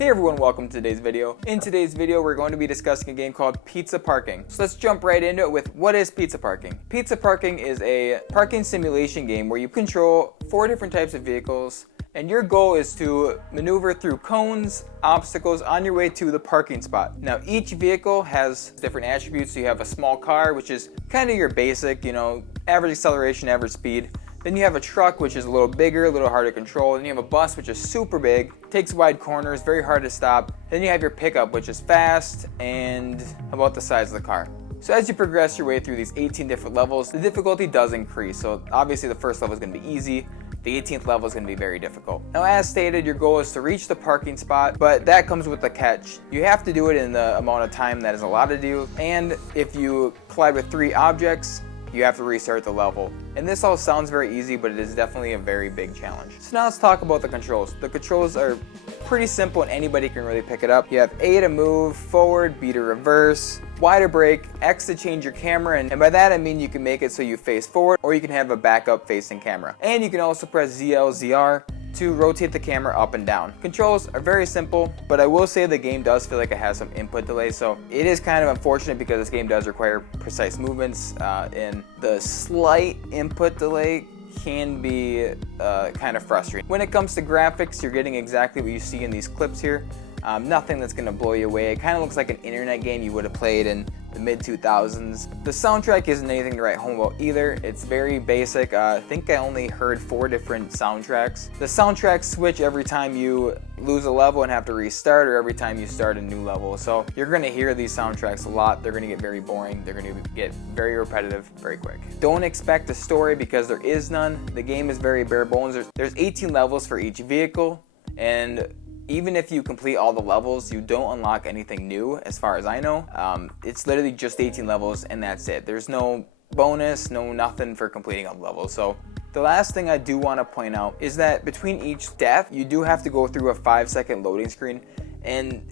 Hey everyone, welcome to today's video. In today's video, we're going to be discussing a game called Pizza Parking. So let's jump right into it with what is Pizza Parking. Pizza Parking is a parking simulation game where you control 4 different types of vehicles, and your goal is to maneuver through cones, obstacles on your way to the parking spot. Now each vehicle has different attributes. So you have a small car, which is kind of your basic, average acceleration, average speed. Then you have a truck, which is a little bigger, a little harder to control. Then you have a bus, which is super big, takes wide corners, very hard to stop. Then you have your pickup, which is fast and about the size of the car. So as you progress your way through these 18 different levels, the difficulty does increase. So obviously the first level is going to be easy. The 18th level is going to be very difficult. Now as stated, your goal is to reach the parking spot, but that comes with a catch. You have to do it in the amount of time that is allotted to you. And if you collide with 3 objects, you have to restart the level. And this all sounds very easy, but it is definitely a very big challenge. So now let's talk about the controls. The controls are pretty simple and anybody can really pick it up. You have A to move forward, B to reverse, Y to brake, X to change your camera, and by that I mean you can make it so you face forward or you can have a backup facing camera. And you can also press ZL, ZR to rotate the camera up and down. Controls are very simple, but I will say the game does feel like it has some input delay, so it is kind of unfortunate because this game does require precise movements, and the slight input delay can be kind of frustrating. When it comes to graphics, you're getting exactly what you see in these clips here. Nothing that's going to blow you away. It kind of looks like an internet game you would have played in the mid-2000s. The soundtrack isn't anything to write home about either. It's very basic. I think I only heard 4 different soundtracks. The soundtracks switch every time you lose a level and have to restart, or every time you start a new level. So you're going to hear these soundtracks a lot. They're going to get very boring. They're going to get very repetitive very quick. Don't expect a story because there is none. The game is very bare bones. There's 18 levels for each vehicle, and even if you complete all the levels, you don't unlock anything new as far as I know. It's literally just 18 levels and that's it. There's no bonus, nothing for completing all the levels. So the last thing I do want to point out is that between each death, you do have to go through a 5-second loading screen. And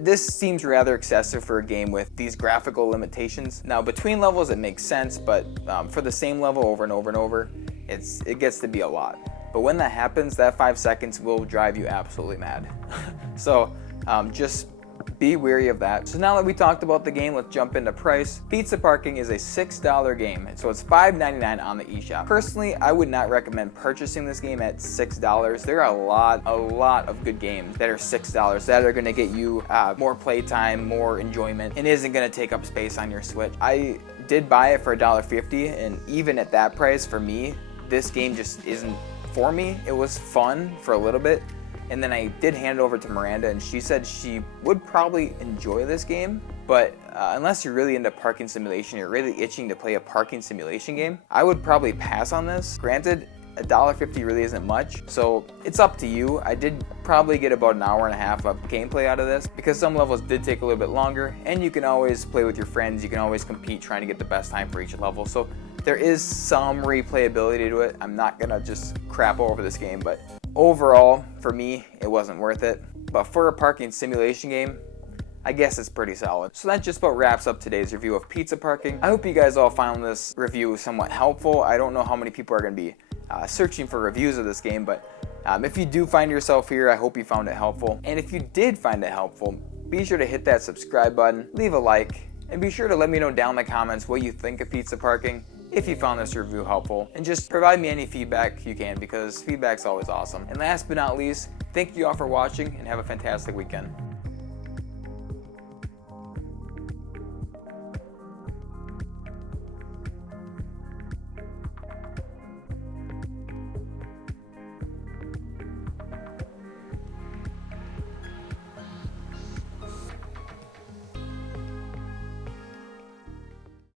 this seems rather excessive for a game with these graphical limitations. Now between levels it makes sense, but for the same level over and over and over, it gets to be a lot. But when that happens, that 5 seconds will drive you absolutely mad. So just be wary of that. So now that we talked about the game, let's jump into price. Pizza Parking is a $6 game, so it's $5.99 on the eShop. Personally, I would not recommend purchasing this game at $6. There are a lot of good games that are $6 that are going to get you more playtime, more enjoyment, and isn't going to take up space on your Switch. I did buy it for $1.50, and even at that price, for me, this game just isn't for me. It was fun for a little bit, and then I did hand it over to Miranda, and she said she would probably enjoy this game, but unless you're really into parking simulation, you're really itching to play a parking simulation game, I would probably pass on this. Granted, $1.50 really isn't much, so it's up to you. I did probably get about an hour and a half of gameplay out of this because some levels did take a little bit longer, and you can always play with your friends. You can always compete trying to get the best time for each level, so there is some replayability to it. I'm not gonna just crap over this game, but overall, for me, it wasn't worth it. But for a parking simulation game, I guess it's pretty solid. So that just about wraps up today's review of Pizza Parking. I hope you guys all found this review somewhat helpful. I don't know how many people are gonna be searching for reviews of this game, but if you do find yourself here, I hope you found it helpful. And if you did find it helpful, be sure to hit that subscribe button, leave a like, and be sure to let me know down in the comments what you think of Pizza Parking, if you found this review helpful, and just provide me any feedback you can because feedback's always awesome. And last but not least, thank you all for watching and have a fantastic weekend.